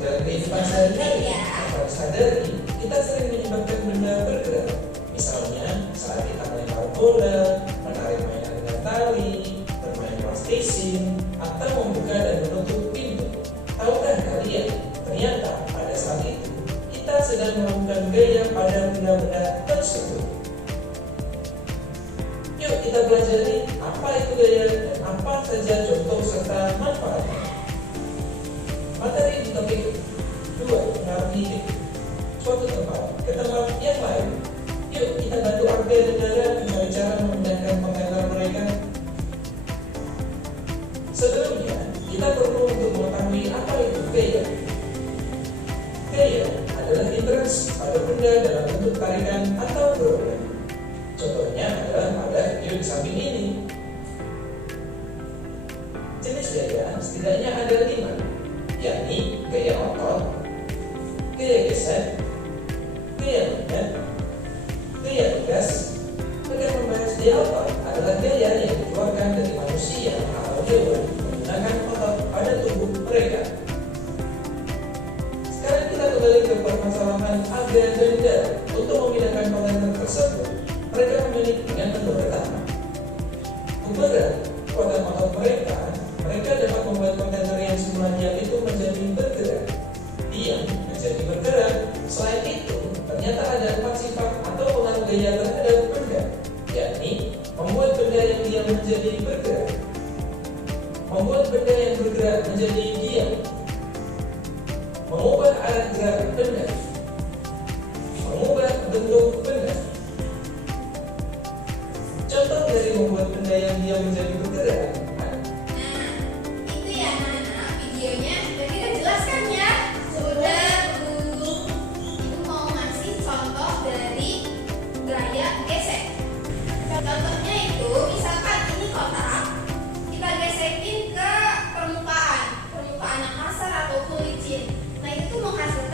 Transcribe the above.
Kehidupan sehari-hari, tanpa disadari, kita sering menyebabkan benda bergerak. Misalnya, saat kita melempar bola, menarik mainan dengan tali, bermain PlayStation, atau membuka dan menutup pintu. Tahukah kalian, ternyata pada saat itu, kita sedang melakukan gaya pada benda-benda tersebut. Yuk kita pelajari apa itu gaya dan apa saja contoh serta manfaatnya. Materi di topik 2, mengarungi suatu tempat ke tempat yang lain. Yuk kita bantu Arga dan Dara dengan cara memindahkan kontainer mereka. Sebelumnya, kita perlu untuk mengetahui apa itu gaya. Gaya adalah interaksi pada benda dalam bentuk tarikan atau dorongan. Contohnya adalah pada video di samping ini. Jenis gaya setidaknya ada 5, yakni gaya otot, gaya gesek, gaya magnet, gaya tegas. Agar membahas gaya otot adalah gaya yang dikeluarkan dari manusia atau hewan menggunakan otot pada tubuh mereka. Sekarang kita kembali ke permasalahan Arga dan Dara. Untuk memindahkan kontainer tersebut, mereka memilih dengan bentuk pertama. Memberat kekuatan otot mereka dapat membuat kontainer yang semula diam itu menjadi bergerak. Diam menjadi bergerak. Selain itu, ternyata ada 4 sifat atau pengaruh diam, mengubah arah gerak benda, mengubah bentuk benda. Contoh dari membuat benda yang diam menjadi bergerak. Itu ya anak-anak, videonya sudah kita jelaskan ya. Sudah Bu. Ibu mau ngasih contoh dari gaya gesek. Contohnya itu misalkan ini kotak, kita gesekin ke permukaan yang kasar ataupun licin. Nah itu tuh menghasilkan